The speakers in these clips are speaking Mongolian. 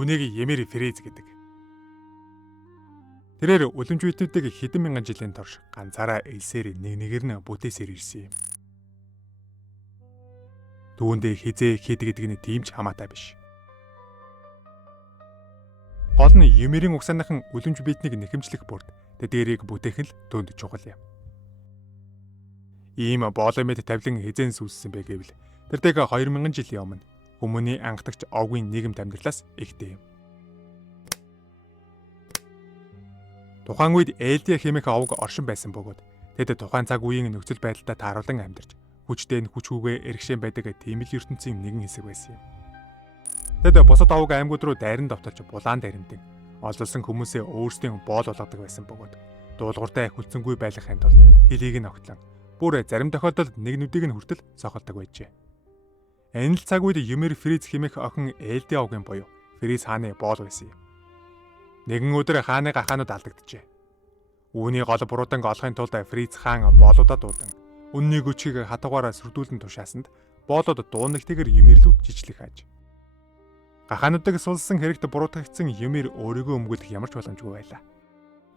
Түүнийг Ymir Фриз гэдэг. Тэрээр үлэмжүүдүүдийг хэдэн мянган жилийн турш ганцаараа элсээр нэгээр нь бүтээсээр ирсэн юм. Түүндээ хизээ хэд гэдэг нь тийм ч хамаатай биш. Гол нь Ymir-ийн угсааныхан үлэмж биетнийг нэхэмжлэх бүрд тэдгэрийг бүтээх нь түүнд чухал юм. Ийм бооломэд тавилан хизэн сүлссэн бэ гэвэл тэрдэг 2000 жилийн өмнө хүмүүний анхдагч овгийн нийгэмд амьдралаас ихтэй юм. Тухайн үед Элдиа хэмээх овг оршин байсан бөгөөд тэд тухайн цаг үеийн нөхцөл байдалтай тааруулан амьдарч хүчтэй нь хүчгүйгээ эргшээн байдаг тийм л ертөнцийн нэгэн хэсэг байсан юм. Тэд бусад овг аймагуд руу дайран давталж булаан дайрамдаг олзолсон хүмүүсээ өөрсдийн боол болгодог байсан бөгөөд дуулууртай хүлцэнгүй байлгахын тулд хөлийг нь огтлон бүр зарим тохиолдолд нэг нүдийг нь хүртэл сохолдог байжээ. Энэ л цаг үед Ymir Фриз хэмээх охин Элдиа овгийн буюу Фриз хааны боол байсан юм. Нэгэн өдөр хааны гахаанууд алдагджээ. Үүний гол бурууданг олохын тулд Фриз хаан боолуудаа дуудан үнний гүчгийг хатуугаараа сүрдүүлэн тушаасанд боолууд дуунагтайгаар Ymir рүү жижиглэх хааж. Гахаануудыг сулсан хэрэгт буруутгагдсан Ymir өөрийгөө өмгөөлөх ямар ч боломжгүй байлаа.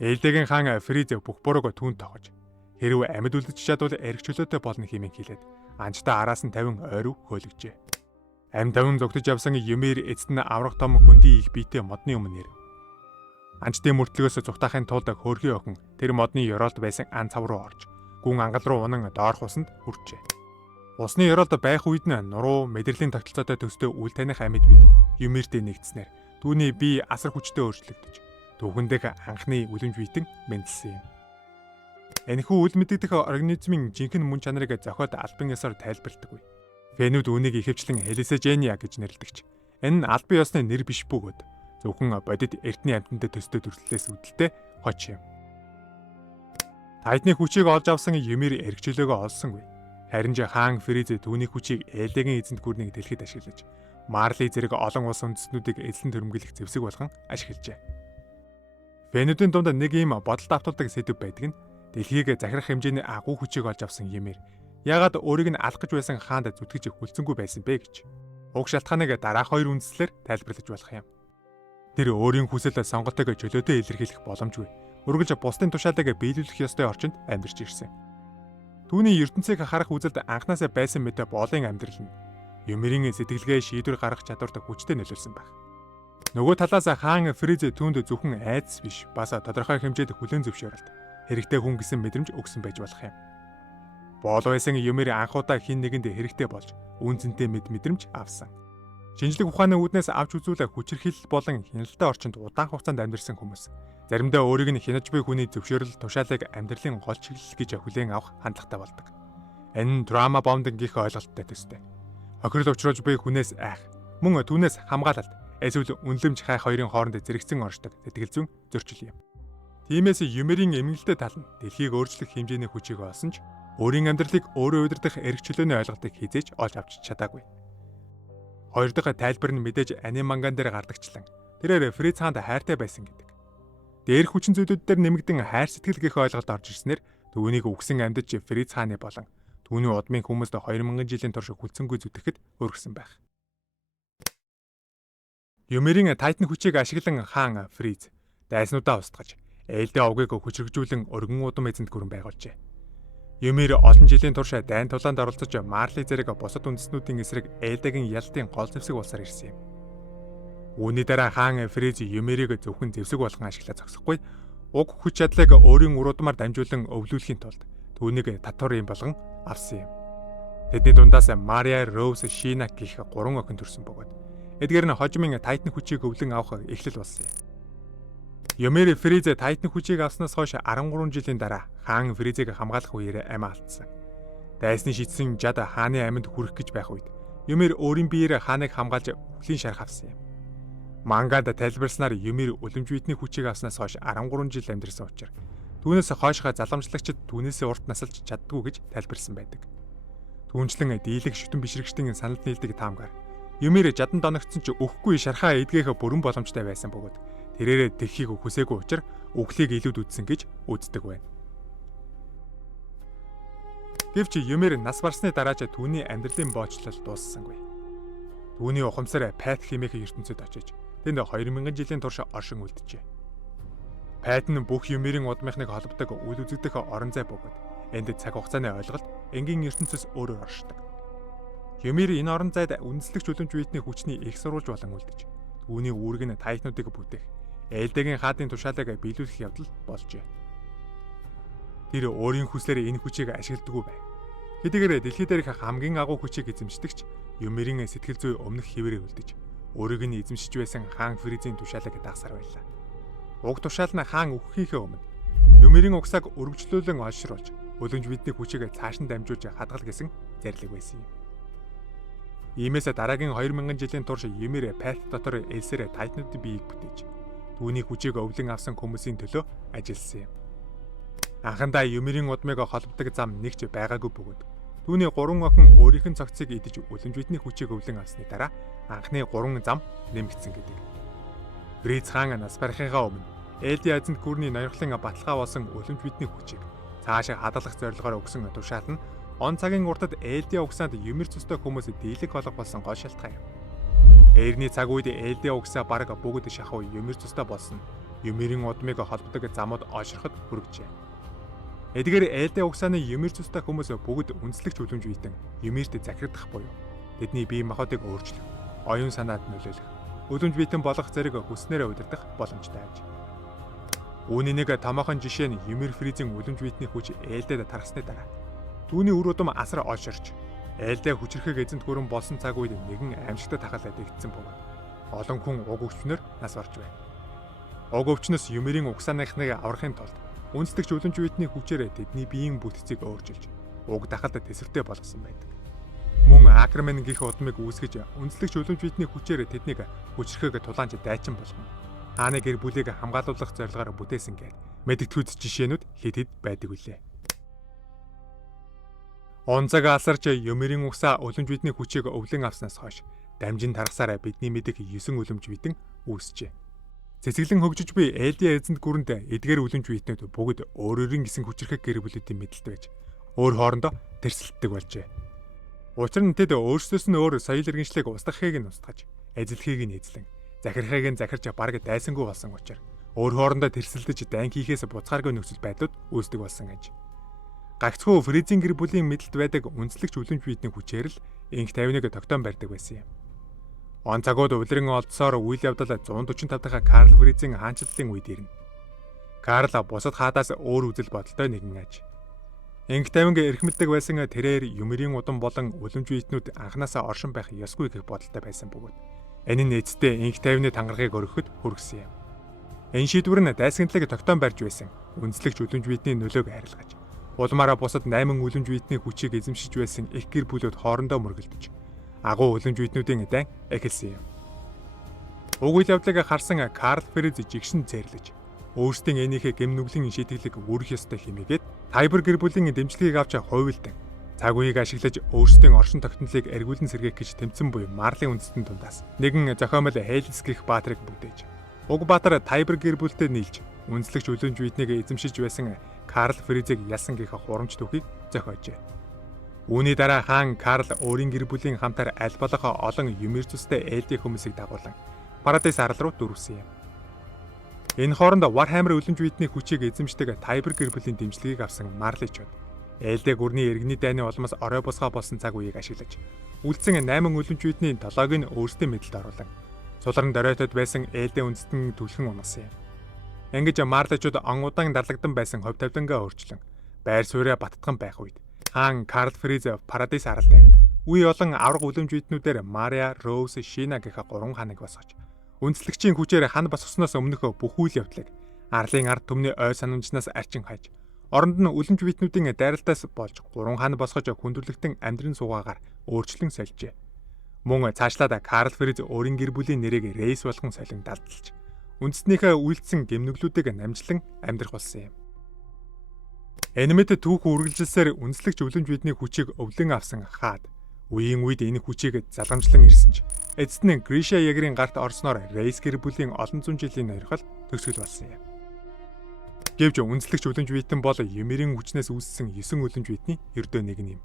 Элдиагийн хаан Фриз бүх бурууг түүнд тоогож хэрв амьд үлдэж чадвал эрх чөлөөтэй болно хэмээн хэлээд анчтаа араас нь 50 ойров хөөлгөжээ. Ам тавин зогтож явсан Ymir эцэст нь аврах том хөндөй их биетэй модны өмнө нэр. Анчтын мөртлөгөөс зүхтахын тулд хөргийн охин тэр модны ёроолд байсан ан цав руу орж гүн ангал руу унан доорх усанд хүрчээ. Усны ёроолд байх үед нь нуруу мэдрэлийн тогтолцоотой төстэй үл таних амьд бид Ymir-тэй нэгдснээр түүний бие асар хүчтэй өөрчлөгдөж түүхэндээ анхны үлэмж биетэн мэндэлсэн юм. Энэхүү үл мэдэгдэх организмын жинхэнэ мөн чанарыг зохиод албан ёсоор тайлбарладаггүй. Фенүүд үүнийг ихэвчлэн Helysagenia гэж нэрлэдэг. Энэ нь албан ёсны нэр биш бөгөөд зөвхөн бодит эртний амьтантай төстэй төрөлтөөс үүдэлтэй хоч юм. Тайдны хүчийг олж авсан Ymir эрх чөлөөгөө олсонгүй. Харин ч хаан Фриз түүний хүчийг Элдиагийн эзэнт гүрнийг дэлхийд ашиглаж Марли зэрэг олон улс үндэстнүүдийг эзлэн төрөмгөлөх зэвсэг болгон ашиглажээ. Фенүүдийн дунд нэг ийм бодолд автуулдаг сэдв байдаг нь дэлхийг захирах хэмжээний агуу хүчийг олж авсан Ymir яагаад өөрийг нь алах гэж байсан хаанд зүтгэж хүлцэнгүй байсан бэ гэж уг шалтгааныг дараах хоёр үндслээр тайлбарлаж болох юм. Тэр өөрийн хүсэл сонголтыг чөлөөтэй илэрхийлэх боломжгүй. Үргэлж бусдын тушаалыг биелүүлэх ёстой орчинд амьдарч ирсэн. Түүний ертөнцийг харах үзэлд анхнаасаа байсан мэт боолын амьдрал нь Ymir-ийн сэтгэлгээ шийдвэр гаргах чадварт хүчтэй нөлөөлсөн баг. Нөгөө талаас хаан Фриз түүнд зөвхөн айдас биш бас тодорхой хэмжээнд хүлээн зөвшөөрөлт хэрэгтэй хүн гэсэн мэдрэмж өгсөн байж болох юм. Боол байсан Ymir анхудаа хин нэгэнд хэрэгтэй болж үнцэнтэй мэдрэмж авсан. Шинжлэх ухааны үүднээс авч үзүүлэх хүчирхийлэл болон хяналттай орчинд удаан хугацаанд амьдарсан хүмүүс заримдаа өөрийг нь хянаж буй хүний зөвшөөрөл тушаалыг амьдралын гол чиглэл гэж хүлээн авах хандлагатай болдог. Энэ нь драма бомбын гих ойлголттой төстэй. Хохирол учруулж буй хүнээс айх, мөн түүнээс хамгаалалт, эсвэл үнлэмж хайх хоёрын хооронд зэрэгцэн оршдог сэтгэл зүйн зөрчил юм. Тиймээс Ymir-ийн эмгэнэлтэй тал нь дэлхийг өөрчлөх хэмжээний хүчийг олсон ч өөрийн амьдралыг өөрөө удирдах эрх чөлөөний ойлголтыг хизээж олж авч чадаагүй. Хоёр дахь тайлбар нь мэдээж аниманган дээр гардагчлан тэрээр Фриз хаанд хайртай байсан гэдэг. Дээрх хүчин зүйлүүд дээр нэмэгдэн хайр сэтгэл гэх ойлголт орж ирснээр түүнийг үгсэн амьдч Фриз хааны болон түүний удмын хүмүүст 2000 жилийн турш хүлцэнгүй зүтгэхэд өргөсөн байх. Ymir-ийн тайтны хүчийг ашиглан хаан Фриз дайснуудаа устгаж Элдиа овгийг хүчрхжүүлэн өргөн удам эзэнт гүрэн байгуулжээ. Ymir олон жилийн турш дайн тулаанд оролцож Марли зэрэг бусад үндэстнүүдийн эсрэг Элдиагийн ялтын гол зэвсэг болсоор ирсэн юм. Үүний дараа хаан Фриз Ymir-ийг зөвхөн зэвсэг болгон ашиглаж зогсохгүй, уг хүч чадлыг өөрийн уруудмаар дамжуулан өвлүүлэхийн тулд түүнийг татвар юм болгон авсан юм. Тэдний дундаас Мария, Rose, Sheena гэх 3 охин төрсөн бөгөөд эдгээр нь хожимын тайтны хүчийг өвлөн авах эхлэл болсон юм. Ymir Фриз тайтны хүчийг авснаас хойш 13 жилийн дараа хаан Фризийг хамгаалах үеэр амиа алдсан. Дайсны шийдсэн жад хааны амьд хүрэх гэж байх үед Ymir өөрийн биеэр хааныг хамгаалж хүлийн шарх авсан юм. Мангад тайлбарснаар Ymir үлэмж биетний хүчийг авснаас хойш 13 жил амьдарсан учраас түүнээс хойшоо заламжлагчид түүнээс урт насалж чаддгүй гэж тайлбарсан байдаг. Түүнчлэн дийлэх шүтэн бишрэгчдийн санал нийлдэг таамгаар Ymir жадан доногдсон ч өгөхгүй шархаа эдгээх бүрэн боломжтой байсан бөгөөд тэрээр тэххийг хүсээгүй учраас өглийг илүүд үдсэн гэж үздэг байна. Гэвч Ymir нас барсны дараа ч түүний амьдралын боочлол дууссангүй. Түүний ухамсар Пат хэмээх ертөнцид очиж тэнд 2000 жилийн турш оршин үлджээ. Пайтон бүх Юмерийн удмынхныг холбодог үйл үзэгдэх орон зай бөгөөд энд цаг хугацааны ойлголт энгийн ертөнцөөс өөрөөр оршдог. Юмер энэ орон зайд үндэслэх чөлөөмж биетний хүчний их сурвалж болон үлдэж, түүний үүрэг нь тайтнуудыг бүтээх, ээлдэгийн хаадын тушаалыг биелүүлэх явдал болжээ. Тэр өөрийн хүслээр энэ хүчийг ашигладаггүй байв. Хэдийгээр дэлхий дээрх хамгийн агуу хүчийг эзэмшдэгч Юмерийн сэтгэл зүй өмнөх хിവэрээ үлдэж, өөрийг нь эзэмшиж байсан хаан Фризийн тушаалыг дагсаар байлаа. Уг тушаал нь хаан өгөхийнхээ өмнө Юмерийн угсааг өргөжлүүлэн олшруулж, өлөмж биетний хүчийг цааш нь дамжуулж хадгал гэсэн зарлиг байсан юм. Иймээс дараагийн 2000 жилийн турш Юмер Пайт дотор элсээр тайтнуудын биеийг бүтээж, түүний хүчийг өвлөн авсан хүмүүсийн төлөө ажилласан юм. Анхандаа Юмерийн удмыг холбодог зам нэгч байгаагүй бөгөөд түүний 3 охин өөрийнх нь цогцыг идэж өлөмж биетний хүчийг өвлөн авсны дараа анхны 3 зам нэмэгдсэн гэдэг. Фриз хаан нас барихыгаа өмнө Элди азент гүрний ноёрхлын баталгаа болсон өлөмж биетний хүчийг цаашаа хадгалах зорилгоор өгсөн тушаал нь он цагийн уртад Элди угсаанд Юмер цустай хүмүүсд дийлэг олох болсон гол шалтгаан юм. Эртний цаг үед Элди угсаа бараг бүгд шахав Юмер цустай болсон. Юмерийн удмыг холбодог замууд олшроход хүргэжээ. Эдгээр Элди угсааны Юмер цустай хүмүүс бүгд үндэслэгч өлөмж биетэн Юмерт захирагдах буюу тэдний бие махбодыг өөрчлөх, оюун санаанд нөлөөлөх, өлөмж биетэн болох зэрэг хүснээрээ удирдах боломжтой аж. Үүний нэг томоохон жишээ нь Юмер Фризийн өлөмж биетний хүч Элдэд тархсны дараа түүний үр удам асар олширч, Элдэ хүчрэхэг эзэнт гүрэн болсон цаг үед нэгэн аимшигтай тахалаад игдсэн бөгөөд олон хүн уг өвчнөр нас барж байна. Уг өвчнөөс Юмерийн угсааныхныг аврахын тулд үндэслэгч өлөмж биетний хүчээр тэдний биеийн бүтцийг өөрчилж, уг дахалд тэсвэртэй болгосон байдаг. Мөн Акермен гих удмыг үүсгэж, үндэслэгч өлөмж биетний хүчээр тэднийг хүчрэхэг тулаанч дайчин болгоно. Хааны гэр бүлийг хамгаалуулах зорилгоор бүтээсэн гээд мэдгэдэггүй жишээнүүд хэд хэд байдаг үлээ. Онцог алсарч Юмерийн угсаа өлөмж биетний хүчийг өвлөн авснаас хойш дамжин тархсараа бидний мэдэх 9 өлөмж биетэн үүсжээ. Цэцэглэн хөгжиж буй Элди эзэнт гүрэнд эдгээр өлөмж биетнүүд бүгд өөрөөрийн гисэн хүчрэхэг гэр бүлүүдийн мэдлэлт байж өөр хоорондоо тэрсэлтдэг болжээ. Учир нь тэд өөрсдөөс нь өөр соёл иргэншлийг устгахыг нь устгаж, эзлэхийг нь эзлэн, захирахыг нь захирч бараг дайсангүй болсон учраас өөр хоорондоо тэрсэлдэж дайн хийхээс буцхааргүй нөхцөл байдлууд үүсдэг болсон аж. Гагцхүү Фризийн гэр бүлийн мэдлэлд байдаг үндэслэгч өлөмж биетний хүчээр л инх 50-ыг тогтоон барьдаг байсан юм. Он цагууд улиран олдсоор үйл явдал 145 дахь Карл Фризийн хаанчлалын үед ирнэ. Карл бусад хаадаас өөр үзэл бодолтой нэгэн аж. Инх 50-ыг эрхмэлдэг байсан тэрээр Юмерийн удам болон өлөмж биетнүүд анханасаа оршин байх ёсгүй гэх бодолтой байсан бөгөөд энэ нь эцэстээ инх 50-ны тангарахыг өргөхөд хүргэсэн юм. Энэ шийдвэр нь дайсагналыг тогтоон барьж байсан үндэслэгч өлөмж биетний нөлөөг арилгаж, улмаараа бусад 8 өлөмж биетний хүчийг эзэмшиж байсан их гэр бүлүүд хоорондоо мөргөлдөж, агуу өлөмж биетнүүдийн дайн эхэлсэн юм. Уг үйл явдлыг харсан Карл Фриз жигшин зэрлэж, өөрсдийн энийхээ гэм нүглийн шийтгэлийг үрэх ёстой хэмээгээд Тайбер гэр бүлийн дэмжлэгийг авч хувилдан цаг үеийг ашиглаж өөрсдийн оршин тогтнолыг эргүүлэн сэргээх гэж тэмцэн буй Марлын үндэстэн дундаас нэгэн зохиомол Хейлс гэх баатрыг бүтээж, уг баатар Тайбер гэр бүлтэй нийлж үндэслэгч өлөмж биетнийг эзэмшиж байсан Карл Фризийг ялсан гэх хурамч түүхийг зохиожээ. Үүний дараа хаан Карл өөрийн гэр бүлийн хамтаар аль болох олон Юмер цустай Элди хүмүүсийг дагуулan Парадис арал руу дөрвсөн юм. Энэ хооронд Вархаммер өлөмж биетний хүчийг эзэмшдэг Тайбер гэр бүлийн дэмжлэгийг авсан Марличууд Элди гүрний иргэний дайны улмаас орой босгоо болсон цаг үеийг ашиглаж, үлдсэн 8 өлөмж биетний толгойг нь өөрсдийн мэдлэлд оруулан сулран доройтод байсан Элди үндэстэн түлхэн унасан юм. Ингэж Марличууд он удаан дарлагдсан байсан хувь тавилангаа өөрчлөн байр суурьа баттган байх үед хаан Карл Фриз Парадис арал дээр үе олон авраг өлөмж биетнүүдээр Мария, Роуз, Шина гэх 3 ханыг босгож, үндэслэгчийн хүчээр хан босгосноос өмнөх бүх үйл явдлыг арлын ард түмний ой санамжнаас арчин хайж, оронд нь өлөмж биетнүүдийн дайралтаас болж 3 хан босгож хүндрэлтэн амьдрын суугаагаар өөрчлөн сольжээ. Мөн цаашлаад Карл Фриз өөрийн гэр бүлийн нэрийг Рейс болгон солин далдалж, үндэснийхээ үйлдсэн гэмнүглүүдийг намжлан амьдрах болсон юм. Энэ мэт түүх үргэлжилсээр үндэслэгч өлөмж биетний хүчийг өвлөн авсан хаад үеийн үед энэ хүчийг залгамжлан ирсэн ч эцэст нь Гриша Ягрийн гарт орсноор Рейс гэр бүлийн олон зуун жилийн ноёрхол төгсгөл болсон юм. Гэвч үндэслэгч өлөмж биетэн бол Юмерийн хүчнээс үүссэн 9 өлөмж биетний ердөө нэг юм.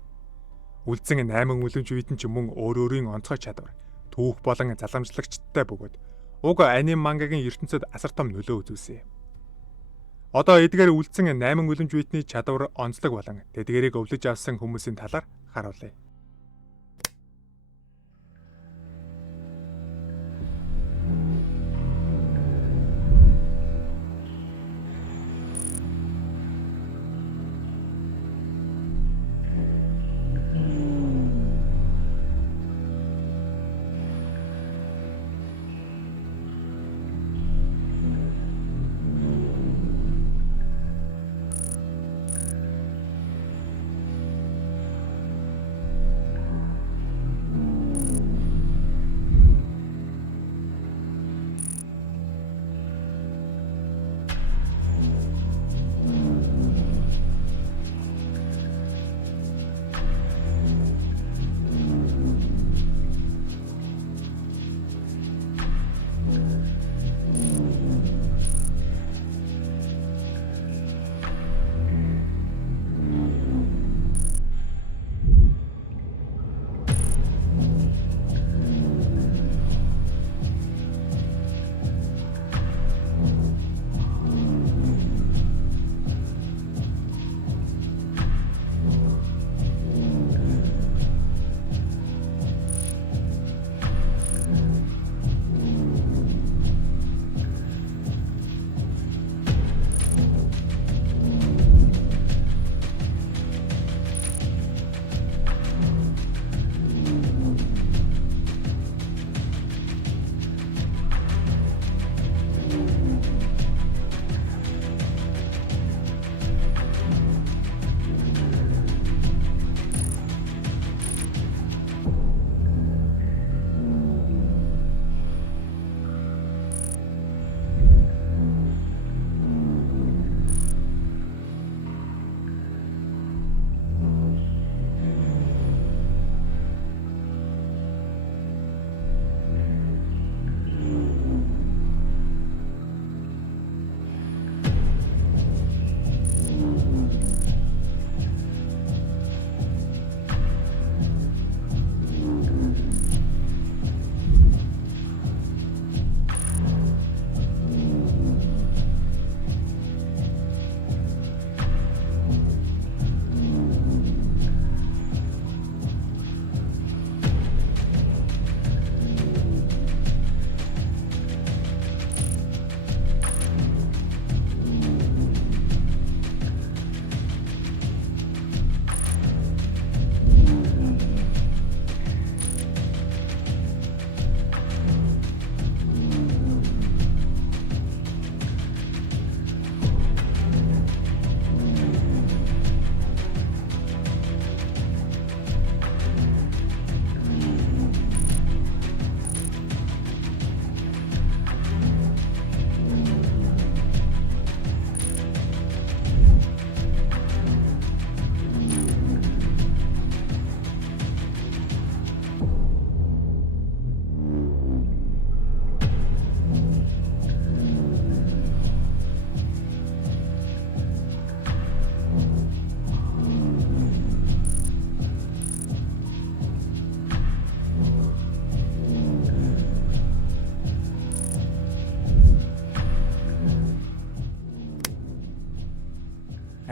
Үлдсэн 8 өлөмж биетэн ч мөн өөр өөрийн онцгой чадвар, түүх болон залгамжлагчтай бөгөөд уг аним мангагийн ертөнцид асар том нөлөө үзүүлсэн юм. Одоо эдгээр үлдсэн 8 үлэмж биетний чадвар онцлог болон тэдгээрийг өвлөж авсан хүмүүсийн талаар харуулъя.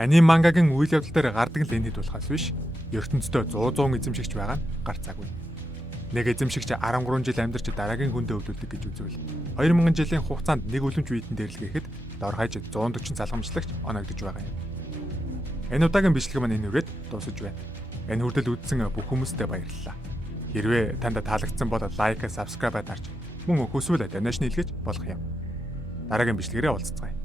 Аним мангагийн үйл явдал дээр гардаг л энэ хэд болохоос биш. ертөнцийн 100 эзэмшигч байгаа нь гарцаагүй. Нэг эзэмшигч 13 жил амьдарч дараагийн хүндээ өвлүүлдэг гэж үзвэл 2000 жилийн хугацаанд нэг үлэмж биетэн дэрлэгэхэд дор хаяж 140 залгамжлагч оногдож байгаа юм. Энэ удаагийн бичлэг маань энэ үрээд дуусаж байна. Энэ хүртэл үзсэн бүх хүмүүстээ баярлалаа. Хэрвээ танд таалагдсан бол лайк, subscribe дарж мөн хүсвэл донешн хийлгэж болох юм. Дараагийн бичлэгээрээ уулзцгаая.